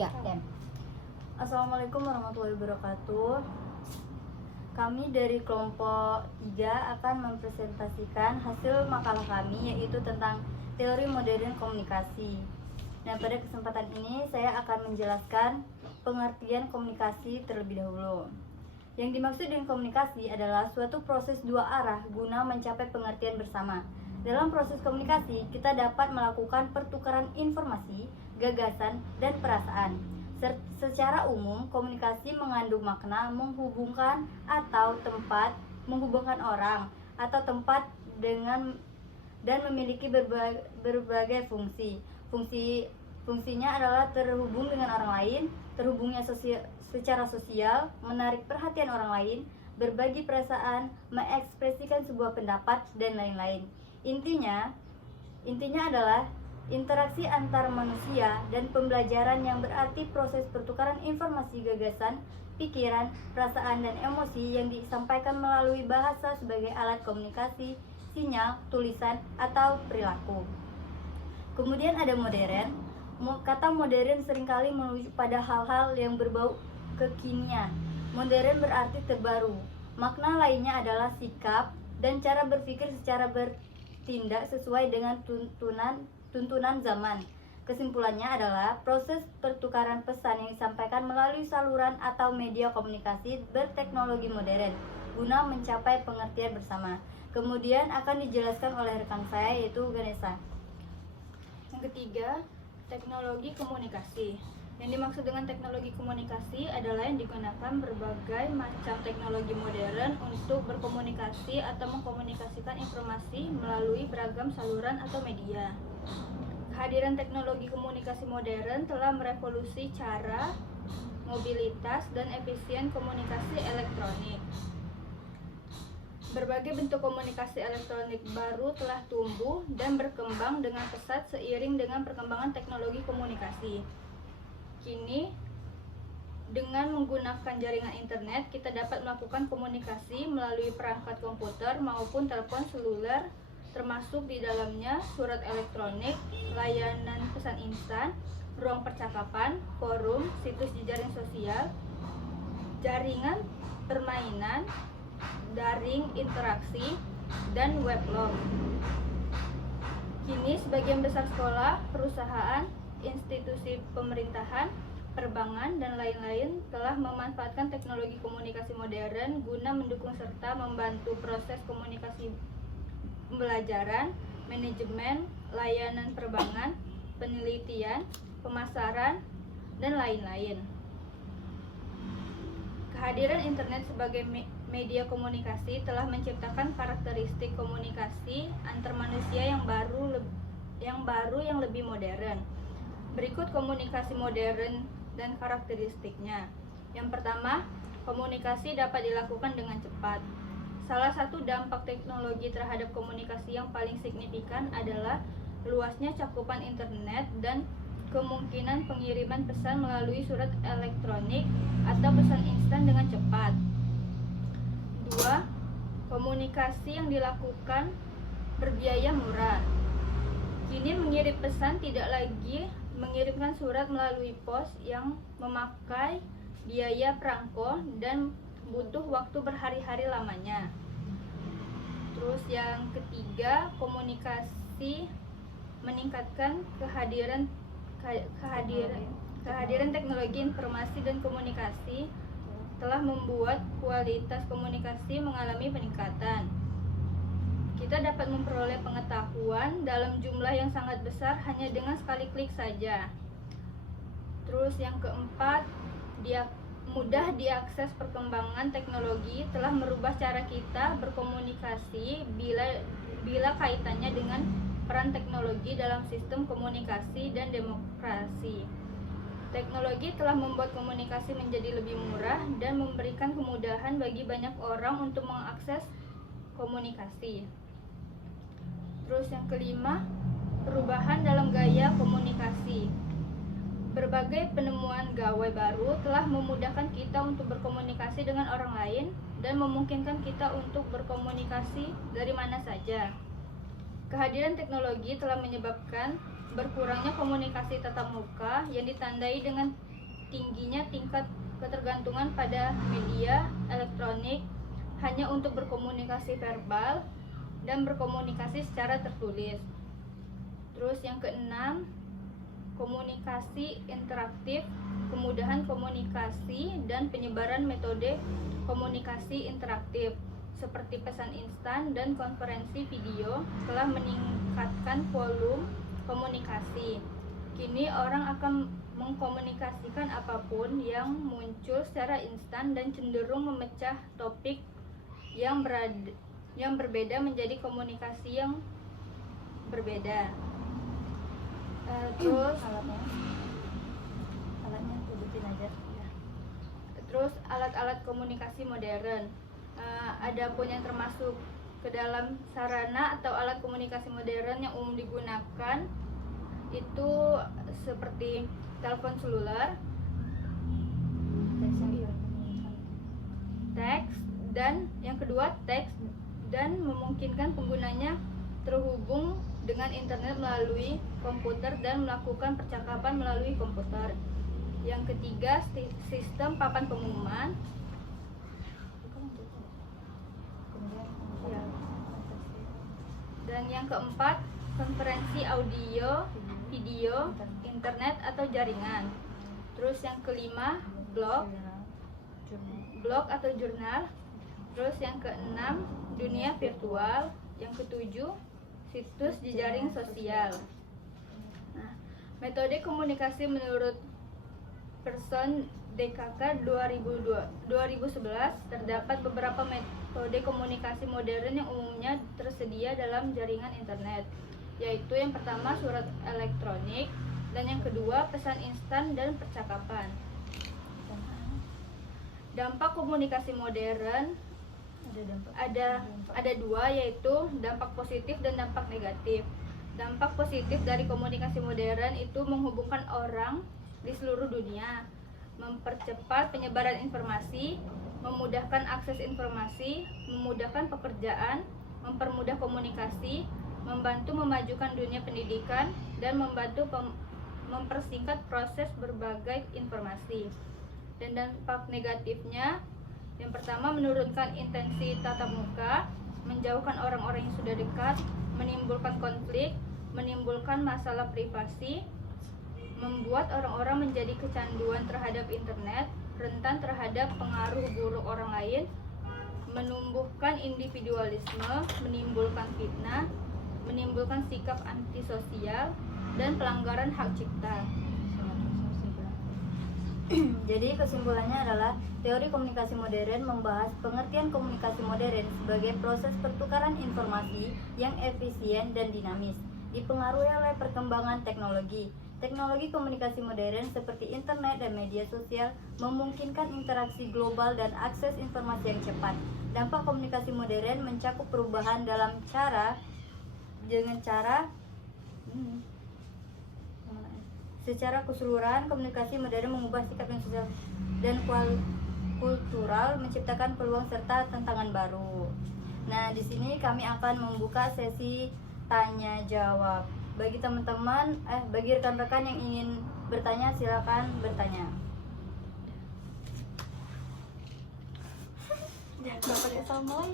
3. Assalamualaikum warahmatullahi wabarakatuh. Kami dari kelompok 3 akan mempresentasikan hasil makalah kami, yaitu tentang teori modern komunikasi. Nah, pada kesempatan ini saya akan menjelaskan pengertian komunikasi terlebih dahulu. Yang dimaksud dengan komunikasi adalah suatu proses dua arah guna mencapai pengertian bersama. Dalam proses komunikasi, kita dapat melakukan pertukaran informasi, gagasan, dan perasaan. Secara umum, komunikasi mengandung makna menghubungkan orang atau tempat dengan dan memiliki berbagai fungsi. Fungsinya adalah terhubung dengan orang lain, terhubungnya secara sosial, menarik perhatian orang lain, berbagi perasaan, mengekspresikan sebuah pendapat, dan lain-lain. Intinya adalah interaksi antar manusia dan pembelajaran yang berarti proses pertukaran informasi, gagasan, pikiran, perasaan, dan emosi yang disampaikan melalui bahasa sebagai alat komunikasi, sinyal, tulisan, atau perilaku. Kemudian ada modern. Kata modern seringkali merujuk pada hal-hal yang berbau kekinian. Modern berarti terbaru. Makna lainnya adalah sikap dan cara berpikir secara bertindak sesuai dengan tuntunan zaman. Kesimpulannya adalah proses pertukaran pesan yang disampaikan melalui saluran atau media komunikasi berteknologi modern guna mencapai pengertian bersama. Kemudian akan dijelaskan oleh rekan saya, yaitu Ganesha. Yang ketiga, teknologi komunikasi. Yang dimaksud dengan teknologi komunikasi adalah yang digunakan berbagai macam teknologi modern untuk berkomunikasi atau mengkomunikasikan informasi melalui beragam saluran atau media. Kehadiran teknologi komunikasi modern telah merevolusi cara, mobilitas, dan efisien komunikasi elektronik. Berbagai bentuk komunikasi elektronik baru telah tumbuh dan berkembang dengan pesat seiring dengan perkembangan teknologi komunikasi. Kini, dengan menggunakan jaringan internet, kita dapat melakukan komunikasi melalui perangkat komputer maupun telepon seluler, termasuk di dalamnya surat elektronik, layanan pesan instan, ruang percakapan, forum, situs jejaring sosial, jaringan permainan, daring interaksi, dan weblog. Kini sebagian besar sekolah, perusahaan, institusi pemerintahan, perbankan, dan lain-lain telah memanfaatkan teknologi komunikasi modern guna mendukung serta membantu proses komunikasi pembelajaran, manajemen, layanan perbankan, penelitian, pemasaran, dan lain-lain. Kehadiran internet sebagai media komunikasi telah menciptakan karakteristik komunikasi antar manusia yang baru yang lebih modern. Berikut komunikasi modern dan karakteristiknya. Yang pertama, komunikasi dapat dilakukan dengan cepat. Salah satu dampak teknologi terhadap komunikasi yang paling signifikan adalah luasnya cakupan internet dan kemungkinan pengiriman pesan melalui surat elektronik atau pesan instan dengan cepat. 2. Komunikasi yang dilakukan berbiaya murah. Kini mengirim pesan tidak lagi mengirimkan surat melalui pos yang memakai biaya perangko dan butuh waktu berhari-hari lamanya. Terus yang ketiga, komunikasi meningkatkan kehadiran teknologi informasi dan komunikasi telah membuat kualitas komunikasi mengalami peningkatan. Kita dapat memperoleh pengetahuan dalam jumlah yang sangat besar hanya dengan sekali klik saja. Terus yang keempat, mudah diakses perkembangan teknologi telah merubah cara kita berkomunikasi bila kaitannya dengan peran teknologi dalam sistem komunikasi dan demokrasi. Teknologi telah membuat komunikasi menjadi lebih murah dan memberikan kemudahan bagi banyak orang untuk mengakses komunikasi. Terus yang kelima, perubahan dalam gaya komunikasi. Berbagai penemuan gawai baru telah memudahkan kita untuk berkomunikasi dengan orang lain dan memungkinkan kita untuk berkomunikasi dari mana saja. Kehadiran teknologi telah menyebabkan berkurangnya komunikasi tatap muka yang ditandai dengan tingginya tingkat ketergantungan pada media elektronik hanya untuk berkomunikasi verbal dan berkomunikasi secara tertulis. Terus yang keenam, komunikasi interaktif, kemudahan komunikasi dan penyebaran metode komunikasi interaktif seperti pesan instan dan konferensi video telah meningkatkan volume komunikasi. Kini orang akan mengkomunikasikan apapun yang muncul secara instan dan cenderung memecah topik yang berbeda menjadi komunikasi yang berbeda. Terus alatnya sebutin aja. Terus alat-alat komunikasi modern. Ada pun yang termasuk ke dalam sarana atau alat komunikasi modern yang umum digunakan itu seperti telepon seluler, teks, dan yang kedua teks dan memungkinkan penggunanya terhubung dengan internet melalui komputer dan melakukan percakapan melalui komputer. Yang ketiga, sistem papan pengumuman. Dan yang keempat, konferensi audio, video, internet atau jaringan. Terus yang kelima, blog atau jurnal. Terus yang keenam, dunia virtual. Yang ketujuh, situs jejaring sosial. Nah, metode komunikasi menurut Person DKK 2011 terdapat beberapa metode komunikasi modern yang umumnya tersedia dalam jaringan internet, yaitu yang pertama surat elektronik, dan yang kedua pesan instan dan percakapan. Dampak komunikasi modern ada dua, yaitu dampak positif dan dampak negatif. Dampak positif dari komunikasi modern itu menghubungkan orang di seluruh dunia, mempercepat penyebaran informasi, memudahkan akses informasi, memudahkan pekerjaan, mempermudah komunikasi, membantu memajukan dunia pendidikan, dan membantu mempersingkat proses berbagai informasi. Dan dampak negatifnya, yang pertama menurunkan intensi tatap muka, menjauhkan orang-orang yang sudah dekat, menimbulkan konflik, menimbulkan masalah privasi, membuat orang-orang menjadi kecanduan terhadap internet, rentan terhadap pengaruh buruk orang lain, menumbuhkan individualisme, menimbulkan fitnah, menimbulkan sikap antisosial, dan pelanggaran hak cipta. Jadi kesimpulannya adalah teori komunikasi modern membahas pengertian komunikasi modern sebagai proses pertukaran informasi yang efisien dan dinamis, dipengaruhi oleh perkembangan teknologi. Teknologi komunikasi modern seperti internet dan media sosial memungkinkan interaksi global dan akses informasi yang cepat. Dampak komunikasi modern mencakup perubahan dalam secara keseluruhan. Komunikasi modern mengubah sikap yang sosial dan kultural, menciptakan peluang serta tantangan baru. Nah, di sini kami akan membuka sesi tanya jawab. Bagi teman-teman, bagi rekan-rekan yang ingin bertanya, silakan bertanya. Jangan sampai sama